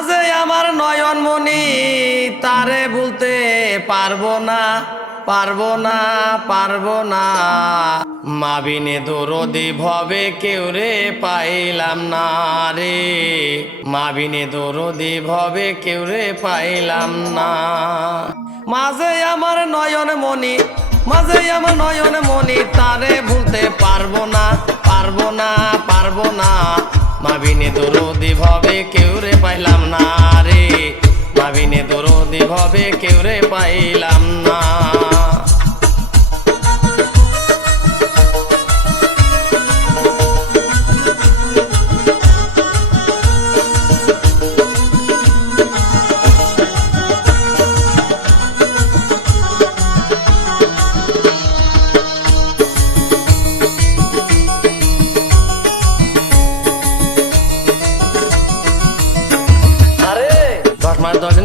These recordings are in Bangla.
মাঝে আমার নয়নমণি তারে বলতে পারবো না পারবো না পারবো না মাবিনে দরদি ভবে কেউ রে পাইলাম না রে মাবিনে দরদি ভবে কেউ রে পাইলাম না মাঝে আমার নয়নমণি মাঝে আমার নয়নমণি তারে ভুলতে পারবো না পারবো না পারবো না মাবিনে দরদি ভবে কেউ রে পাইলাম না রে মাবিনে দরদি ভবে কেউ রে পাইলাম না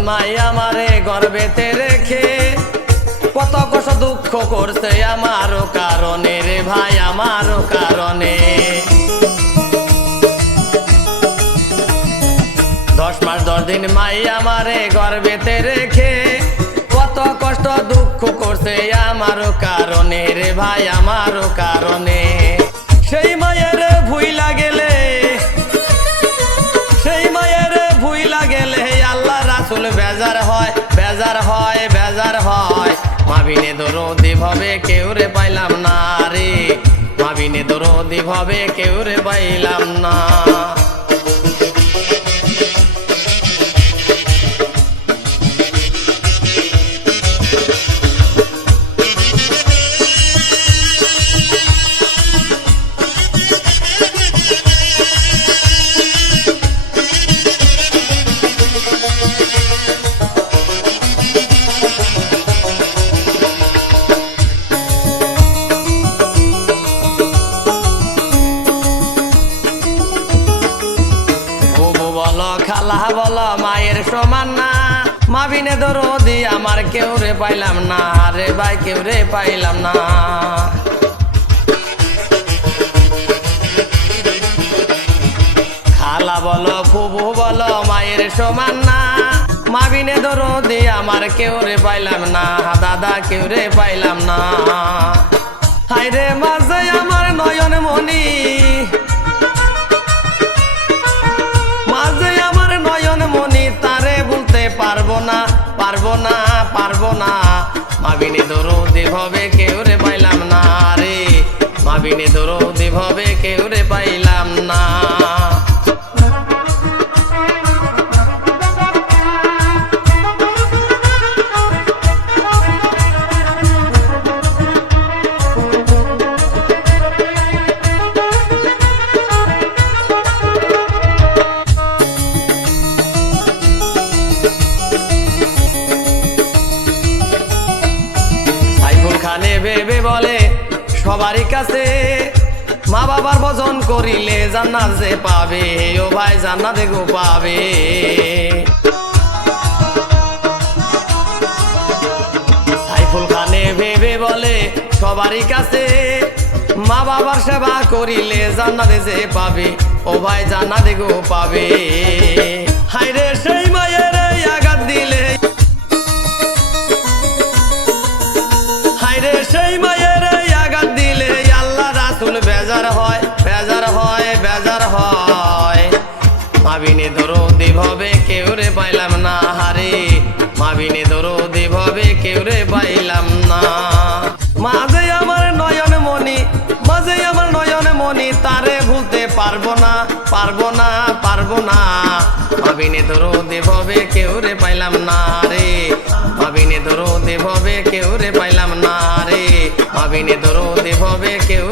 মাই আমারে গর্বেতে রেখে কত কষ্ট দুঃখ করছে আমারও কারণে রে ভাই আমারও কারণে 10 মাস 10 দিন মাই আমারে গর্বেতে রেখে কত কষ্ট দুঃখ করছে আমারও কারণে রে ভাই আমারও কারণে সেই মায়ের ভুইলা গেলে সেই মায়ের ভুইলা গেলে আল্লাহ রাসূল বেজার হয় বেজার হয় বেজার হয় মাবিনে দরদি ভবে কেউ রে পাইলাম না রে মাবিনে দরদি ভবে কেউ রে পাইলাম না খালা বলো মায়ের সমান না মাবিনে দরদি আমার কেউ রে পাইলাম না রে ভাই কেউ রে পাইলাম না খালা বলো ফুবু বলো মায়ের সমান না মাবিনে দরদি আমার কেউ রে পাইলাম না দাদা কেউ রে পাইলাম না হায় রে মাঝে আমার নয়নমণি তারে বলতে পারবো না পারবো না পারবো না মাবিনে দরদি ভবে কেউ রে পাইলাম না রে মাবিনে দরদি ভবে কেউ রে পাইলাম না ভেবে বলে সবারই কাছে মা বাবার ভজন করিলে জান্নাত যে পাবে ও ভাই জান্নাত গো পাবে সাইফুল খানে ভেবে বলে সবারই কাছে মা বাবার সেবা করিলে জান্নাত যে পাবে ও ভাই জান্নাত গো পাবে হায় রে সেই মায়ের আঘাত দিলে সেই মায়ের আঘাত দিলে আল্লাহ রাসূল বেজার হয় বেজার হয় বেজার হয় মাবিনে দরদি ভবে কেউ রে পাইলাম না হারে মাবিনে দরদি ভবে কেউ রে পাইলাম না মাঝে আমার নয়নমণি মাঝে আমার নয়নমণি তারে ভুলতে পারবো না পারবো না পারবো না মাবিনে দরদি ভবে কেউ রে পাইলাম না রে মাবিনে দরদি ভবে কেউ রে পাইলাম না রে মাবিনে দরদি ভবে কেউ